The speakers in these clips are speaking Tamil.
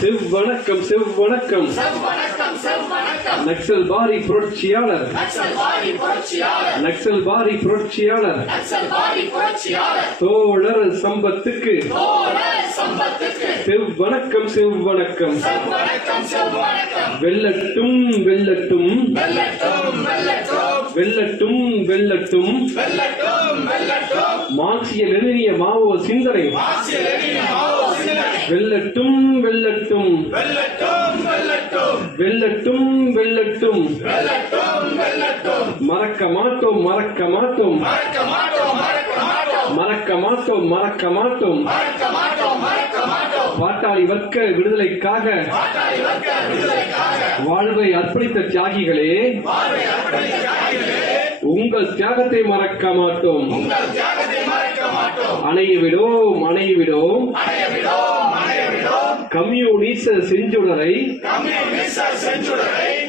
செவ்வணக்கம் செவ்வணக்கம் நக்சல் பாரி புரட்சியாளர். நக்சல் பாரி புரட்சியாளர். தோழர் சம்பத்துக்கு. செவ்வணக்கம் செவ்வணக்கம் வெல்லட்டும் வெல்லட்டும். வெல்லட்டும் வெல்லட்டும். மார்க்சிய லெனினிய மாவோ சிந்தனை வெல்லட்டும் வெல்லட்டும் வெல்லட்டும் வெல்லட்டும் மறக்க மாட்டோம் மறக்க மாட்டோம். மறக்க மாட்டோம் மறக்க மாட்டோம். பாட்டாளி வர்க்க விடுதலைக்காக வாழ்வை அர்ப்பணித்த தியாகிகளே உங்கள் தியாகத்தை மறக்க மாட்டோம். அணைய விடோம் அணைய விடோம். கம்யூனிச செஞ்சுடரை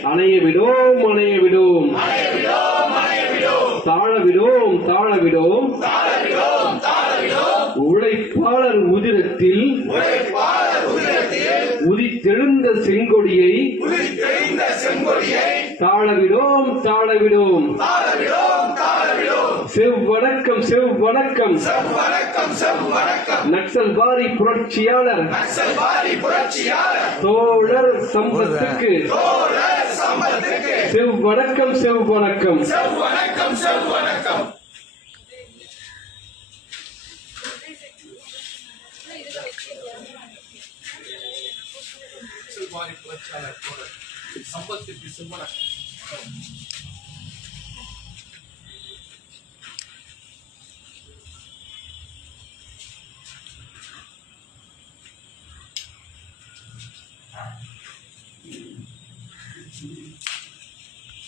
அணைய விடோம் அணைய விடோம் தாழ விடோம் தாழ விடோம் உழைப்பாளர் உதிரத்தில் உதித்தெழுந்த செங்கொடியை தாழவிடோம். தாழவிடோம். செவ்வணக்கம் செவ்வணக்கம் நக்சல் பாரி புரட்சியாளர். தோழர் சம்பத்துக்கு. செவ்வணக்கம் செவ்வணக்கம் வணக்கம் செவ் வணக்கம் செல்வாரி புரட்சியாளர் தோழர் சம்பத்திற்கு செவ்வணக்கம்